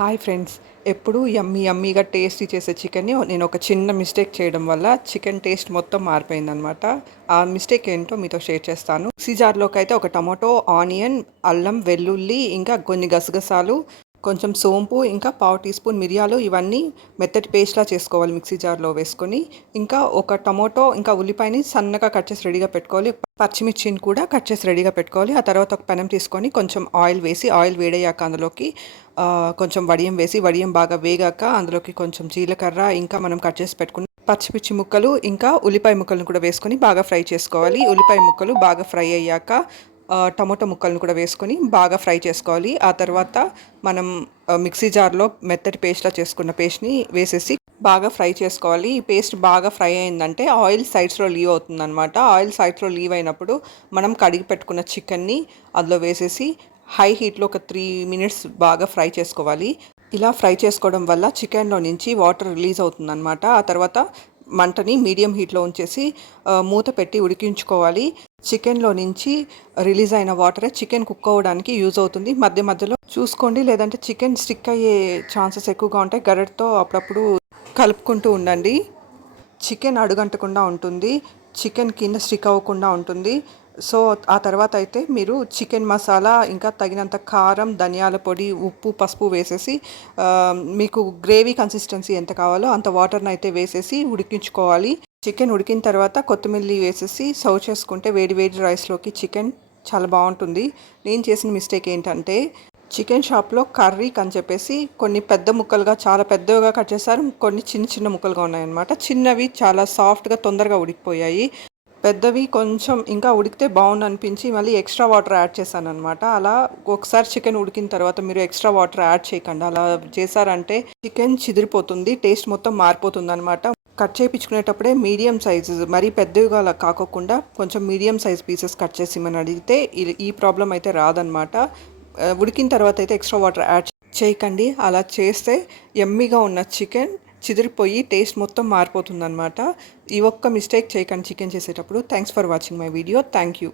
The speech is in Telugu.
Hi friends. ఎప్పుడు యమ్మీగా టేస్టీ చేసే చికెన్ని నేను ఒక చిన్న మిస్టేక్ చేయడం వల్ల చికెన్ టేస్ట్ మొత్తం మారిపోయిందనమాట. ఆ మిస్టేక్ ఏంటో మీతో షేర్ చేస్తాను. మిక్సీ జార్లోకి అయితే ఒక టమాటో, ఆనియన్, అల్లం, వెల్లుల్లి, ఇంకా కొన్ని గసగసాలు, కొంచెం సోంపు, ఇంకా పావు టీ స్పూన్ మిరియాలు, ఇవన్నీ మెత్తటి పేస్ట్లా చేసుకోవాలి మిక్సీ జార్లో వేసుకొని. ఇంకా ఒక టమాటో, ఇంకా ఉల్లిపాయని సన్నగా కట్ చేసి రెడీగా పెట్టుకోవాలి. పచ్చిమిర్చిని కూడా కట్ చేసి రెడీగా పెట్టుకోవాలి. ఆ తర్వాత ఒక పెనం తీసుకొని కొంచెం ఆయిల్ వేసి, ఆయిల్ వేడయ్యాక అందులోకి కొంచెం వడియం వేసి, వడియం బాగా వేగాక అందులోకి కొంచెం జీలకర్ర, ఇంకా మనం కట్ చేసి పెట్టుకున్న పచ్చిమిర్చి ముక్కలు, ఇంకా ఉల్లిపాయ ముక్కలను కూడా వేసుకొని బాగా ఫ్రై చేసుకోవాలి. ఉల్లిపాయ ముక్కలు బాగా ఫ్రై అయ్యాక టమాటో ముక్కలను కూడా వేసుకొని బాగా ఫ్రై చేసుకోవాలి. ఆ తర్వాత మనం మిక్సీ జార్లో మెత్తటి పేస్ట్లా చేసుకున్న పేస్ట్ని వేసేసి బాగా ఫ్రై చేసుకోవాలి. ఈ పేస్ట్ బాగా ఫ్రై అయిందంటే ఆయిల్ సైడ్స్లో లీవ్ అవుతుందన్నమాట. ఆయిల్ సైడ్స్లో లీవ్ అయినప్పుడు మనం కడిగి పెట్టుకున్న చికెన్ని అందులో వేసేసి హై హీట్లో ఒక 3 మినిట్స్ బాగా ఫ్రై చేసుకోవాలి. ఇలా ఫ్రై చేసుకోవడం వల్ల చికెన్లో నుంచి వాటర్ రిలీజ్ అవుతుందన్నమాట. ఆ తర్వాత మంటని మీడియం హీట్లో ఉంచేసి మూత పెట్టి ఉడికించుకోవాలి. చికెన్లో నుంచి రిలీజ్ అయిన వాటరే చికెన్ కుక్ అవ్వడానికి యూజ్ అవుతుంది. మధ్య మధ్యలో చూసుకోండి, లేదంటే చికెన్ స్టిక్ అయ్యే ఛాన్సెస్ ఎక్కువగా ఉంటాయి. గరిటతో అప్పుడప్పుడు కలుపుకుంటూ ఉండండి. చికెన్ అడుగంటకుండా ఉంటుంది, చికెన్ కింద స్టిక్ అవ్వకుండా ఉంటుంది. సో ఆ తర్వాత అయితే మీరు చికెన్ మసాలా, ఇంకా తగినంత కారం, ధనియాల పొడి, ఉప్పు, పసుపు వేసేసి మీకు గ్రేవీ కన్సిస్టెన్సీ ఎంత కావాలో అంత వాటర్ని అయితే వేసేసి ఉడికించుకోవాలి. చికెన్ ఉడికిన తర్వాత కొత్తిమీర వేసేసి సర్వ్ చేసుకుంటే వేడి వేడి రైస్లోకి చికెన్ చాలా బాగుంటుంది. నేను చేసిన మిస్టేక్ ఏంటంటే చికెన్ షాప్లో కర్రీకి అని చెప్పేసి కొన్ని పెద్ద ముక్కలుగా, చాలా పెద్దగా కట్ చేశారు, కొన్ని చిన్న చిన్న ముక్కలుగా ఉన్నాయన్నమాట. చిన్నవి చాలా సాఫ్ట్గా తొందరగా ఉడికిపోయాయి. పెద్దవి కొంచెం ఇంకా ఉడికితే బాగుండు అనిపించి మళ్ళీ ఎక్స్ట్రా వాటర్ యాడ్ చేశాను అనమాట. అలా ఒకసారి చికెన్ ఉడికిన తర్వాత మీరు ఎక్స్ట్రా వాటర్ యాడ్ చేయకండి. అలా చేశారంటే చికెన్ చిదిరిపోతుంది, టేస్ట్ మొత్తం మారిపోతుంది అనమాట. కట్ చేయించుకునేటప్పుడే మీడియం సైజు, మరీ పెద్దవిగా అలా కాకోకుండా కొంచెం మీడియం సైజ్ పీసెస్ కట్ చేసి మనం అడిగితే ఈ ప్రాబ్లం అయితే రాదనమాట. ఉడికిన తర్వాత అయితే ఎక్స్ట్రా వాటర్ యాడ్ చేయకండి. అలా చేస్తే యమ్మీగా ఉన్న చికెన్ చిదిరిపోయి టేస్ట్ మొత్తం మారిపోతుందన్నమాట. ఈ ఒక్క మిస్టేక్ చేయకండి చికెన్ చేసేటప్పుడు. Thanks for watching my video. Thank you.